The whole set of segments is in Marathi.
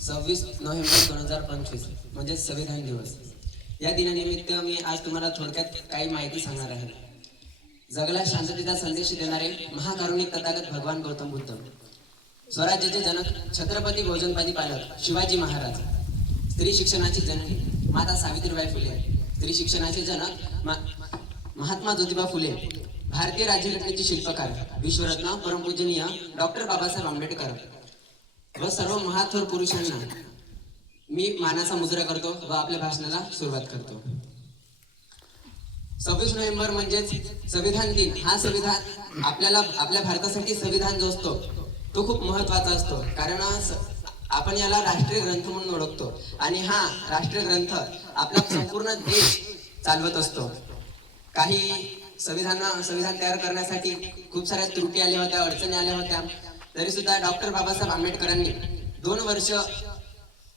26 नोव्हेंबर 2025 म्हणजे संविधान दिवस. या दिनानिमित्त मी आज तुम्हाला थोडक्यात काही माहिती सांगणार आहे. जगाला शांततेचा संदेश देणारे महाकारुणिक तथागत भगवान गौतम बुद्ध, स्वराज्याचे जनक छत्रपती बहुजनवादी पालक शिवाजी महाराज, स्त्री शिक्षणाची जननी माता सावित्रीबाई फुले, स्त्री शिक्षणाचे जनक महात्मा ज्योतिबा फुले, भारतीय राज्यघटनेचे शिल्पकार विश्वरत्न परमपूजनीय डॉक्टर बाबासाहेब आंबेडकर व सर्व महाथोर पुरुषांना मी मानाचा मुजरा करतो व आपल्या भाषणाला सुरुवात करतो. 26 नोव्हेंबर म्हणजेच संविधान दिन. हा संविधान आपल्या भारतासाठी संविधान जो असतो तो खूप महत्वाचा असतो, कारण आपण याला राष्ट्रीय ग्रंथ म्हणून ओळखतो आणि हा राष्ट्रीय ग्रंथ आपला संपूर्ण देश चालवत असतो. काही संविधान तयार करण्यासाठी खूप साऱ्या त्रुटी आल्या होत्या, अडचणी आल्या होत्या, तरी सुद्धा डॉक्टर बाबासाहेब आंबेडकरांनी 2 वर्ष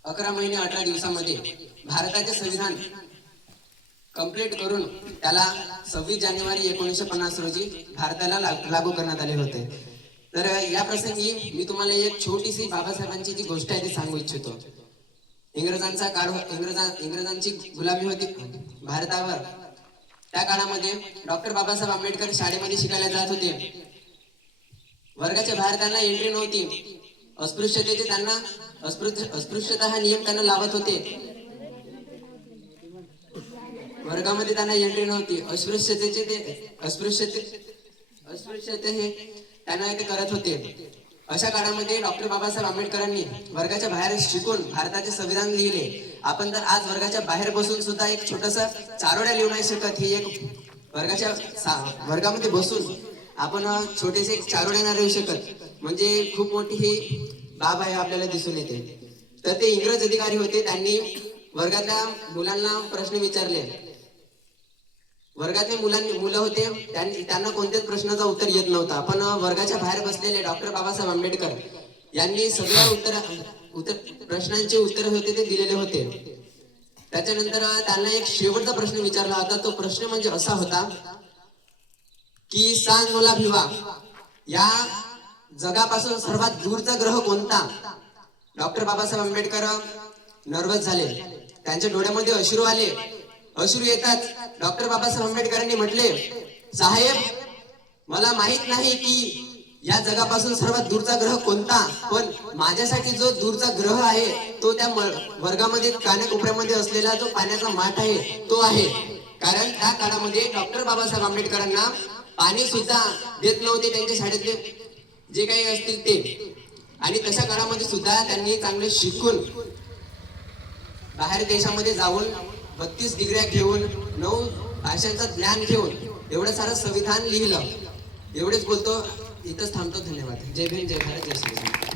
11 महिने 18 दिवसामध्ये भारताचे संविधान कंप्लीट करून त्याला 26 जानेवारी 1950 रोजी भारताला लागू करण्यात आले होते. तर या प्रसंगी मी तुम्हाला एक छोटीशी बाबासाहेबांची जी गोष्ट आहे ती सांगू इच्छितो. इंग्रजांची गुलामी होती भारतावर. त्या काळामध्ये डॉक्टर बाबासाहेब आंबेडकर शाळेमध्ये शिकायला जात होते. वर्गाच्या बाहेर त्यांना एंट्री नव्हती. अस्पृश्यता हा नियम त्यांना लावत होते. वर्गामध्ये त्यांना एंट्री नव्हती. अस्पृश्यते हे त्यांना ते करत होते. अशा काळामध्ये डॉक्टर बाबासाहेब आंबेडकरांनी वर्गाच्या बाहेर शिकून भारताचे संविधान लिहिले. आपण तर आज वर्गाच्या बाहेर बसून सुद्धा एक छोटासा चारोळ्या लिहू नाही शकत. ही एक वर्गामध्ये बसून आपण छोटेसे चारोळे नाही लिहू शकत, म्हणजे खूप मोठी ही बाब आहे आपल्याला दिसून येते. तर ते इंग्रज अधिकारी होते. त्यांनी वर्गातल्या मुलांना प्रश्न विचारले. वर्गातले मुलं होते, त्यांना कोणत्याच प्रश्नाचा उत्तर येत नव्हता. पण वर्गाच्या बाहेर बसलेले डॉक्टर बाबासाहेब आंबेडकर यांनी सगळ्या प्रश्नांचे उत्तर होते ते दिलेले होते. त्याच्यानंतर त्यांना एक शेवटचा प्रश्न विचारला होता. तो प्रश्न म्हणजे असा होता की सांग मला भिवा, या जगापासून सर्वात दूरचा ग्रह कोणता? डॉक्टर बाबासाहेब आंबेडकर नर्वस झाले. त्यांच्या डोळ्यामध्ये अश्रू आले. अश्रू येतात डॉक्टर बाबासाहेब आंबेडकरांनी म्हटले, साहेब मला माहित नाही की या जगापासून सर्वात दूरचा ग्रह कोणता, पण माझ्यासाठी जो दूरचा ग्रह आहे तो त्या वर्गामध्ये कानाकोपऱ्यामध्ये असलेला जो पाण्याचा माठ आहे तो आहे. कारण त्या काळामध्ये डॉक्टर बाबासाहेब आंबेडकरांना पाणी सुद्धा देत नव्हते त्यांच्या शाळेतले जे काही असतील ते. आणि तशा काळामध्ये सुद्धा त्यांनी चांगले शिकून बाहेर देशामध्ये जाऊन 32 डिग्र्या घेऊन 9 भाषांचं ज्ञान घेऊन एवढं सारं संविधान लिहिलं. एवढेच बोलतो, इथंच थांबतो. धन्यवाद. जय भीम, जय भारत, जय श्री.